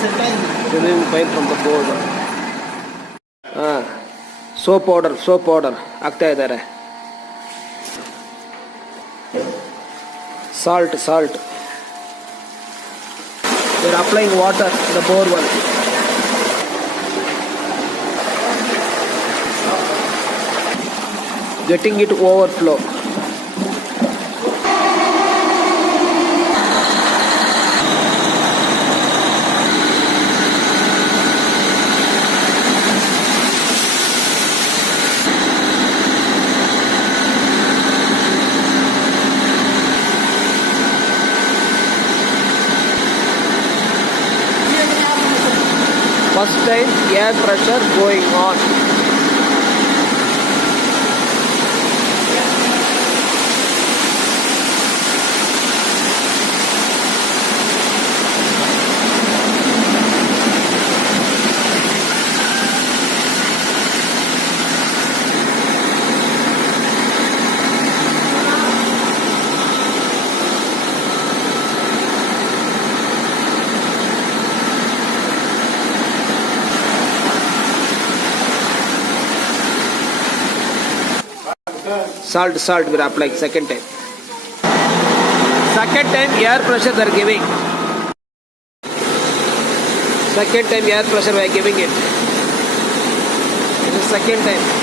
Removing paint from the board. Soap powder ಆಗ್ತಾ ಇದ್ದಾರೆ. Salt. They are applying water in the bore one. Getting it overflow. First time air pressure going on. Salt will apply second time. Second time air pressure they are giving. Second time air pressure we are giving it. This is second time.